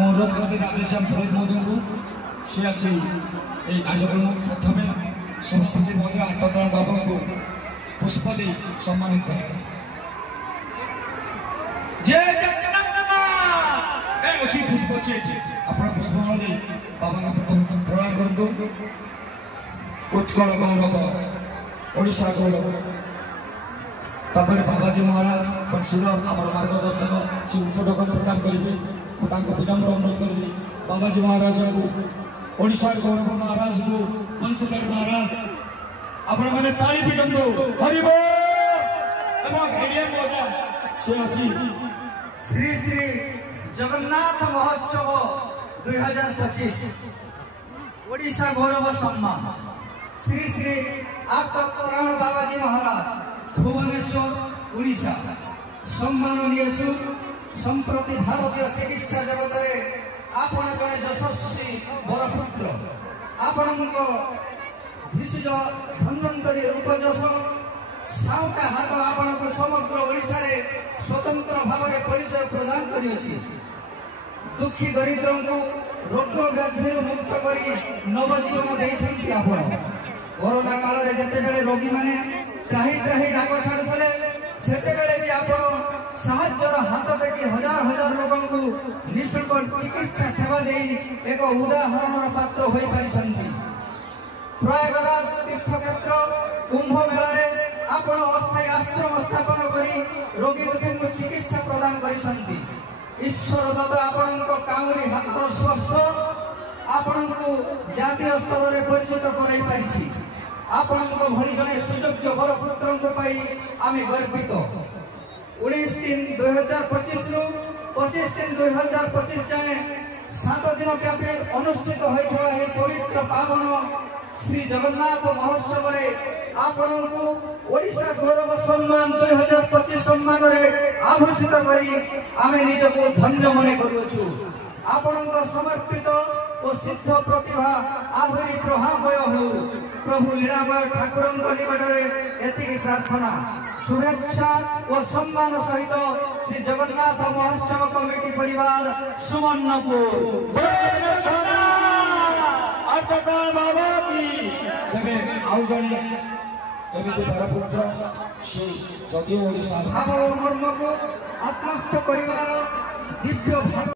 অনুরোধ করি রাধেশ্যাম শহীদ মজুমকে সে আসি এই কার্যক্রম প্রথমে সভাপতি মহোদয় আত্মদান বাবুকে পুষ্প দিয়ে সম্মানিত করেন। জয় জগন্নাথ ଅଛି ପୁଷ୍ପ ଅଛି ଆପଣ ପୁଷ୍ପମାଳ ଦେଇ ବାବାଙ୍କ ପ୍ରଥମ ପ୍ରଣାମ କରନ୍ତୁ। ଉତ୍କଳ ଗୌରବ ଓଡ଼ିଶା ଗୌରବ। ତାପରେ ବାବାଜୀ ମହାରାଜ ବଂଶୀଧର ଆମର ମାର୍ଗଦର୍ଶକ ସେ ଉପଟକନ ପ୍ରଦାନ କରିବେ। ମୁଁ ତାଙ୍କୁ ବିନମ୍ର ଅନୁରୋଧ କରିବି ବାବାଜୀ ମହାରାଜଙ୍କୁ ଓଡ଼ିଶାର ଗୌରବ ମହାରାଜଙ୍କୁ ବଂଶୀଧର ମହାରାଜ ଆପଣମାନେ ତାଳି ପିଟନ୍ତୁ। ହରିବ ଏବଂ ସେ ଆସି श्री श्री जगन्नाथ महोत्सव 2025 ओडिशा गौरव सम्मान श्री श्री आत्मकरण बाबाजी महाराज भुवनेश्वर ओडिशा सम्माननीय संप्रति भारतीय चिकित्सा जगत में आपण जड़े यशस्वी बरपुत्र आपण भिषज धन्वंतरी रूपजश साउटा हाथ आपण समग्र ओडिशा रे स्वतंत्र भाव में परिचय प्रदान करिछि। दुखी दरिद्र को रोग व्याधि मुक्त करी नवजीवन देइछन्ति। आपण कोरोना काल रे जते बेले रोगी माने त्राही त्राही डाक छाड़ुले सेते बेले भी आपण साहाय्यर हाथ टेकी हजार हजार लोगों को निःशुल्क चिकित्सा सेवा दे एक उदाहरण पात्र होई पारिछन्ति। प्रयागराज तीर्थक्षेत्र कुंभ मेला रे आपण अस्थायी आश्रम स्थापन करी रोगी दुखी को चिकित्सा प्रदान करिसंती। ईश्वर दत्त आपण काउरी हाथर स्पर्श आपण जातीय स्तर में परिचित कराई पारिछि। आपण भली जने सुयोग्य बरपुत्र आम गर्वित। 19/3/2025 रु 25/3/2025 जाए 7 दिन व्यापी अनुष्ठित होता है पवित्र पावन श्री जगन्नाथ महोत्सव रे आपण ओडिशा गौरव सम्मान 2025 सम्मान रे आभूषित करी आमे निजको धन्य मने करूछु। आपण समर्पित और सिद्ध प्रतिभा आभरी प्रभावय हो प्रभु लीलामय ठाकुर निकट में एति प्रार्थना शुभेच्छा और सम्मान सहित श्री जगन्नाथ महोत्सव कमिटी परिवार सुवर्णपुर बाबा की जब आउ जड़े एमती बरपुत्र से जदि ओडिशा भाव मर्म को आत्मस्थ कर दिव्य भाग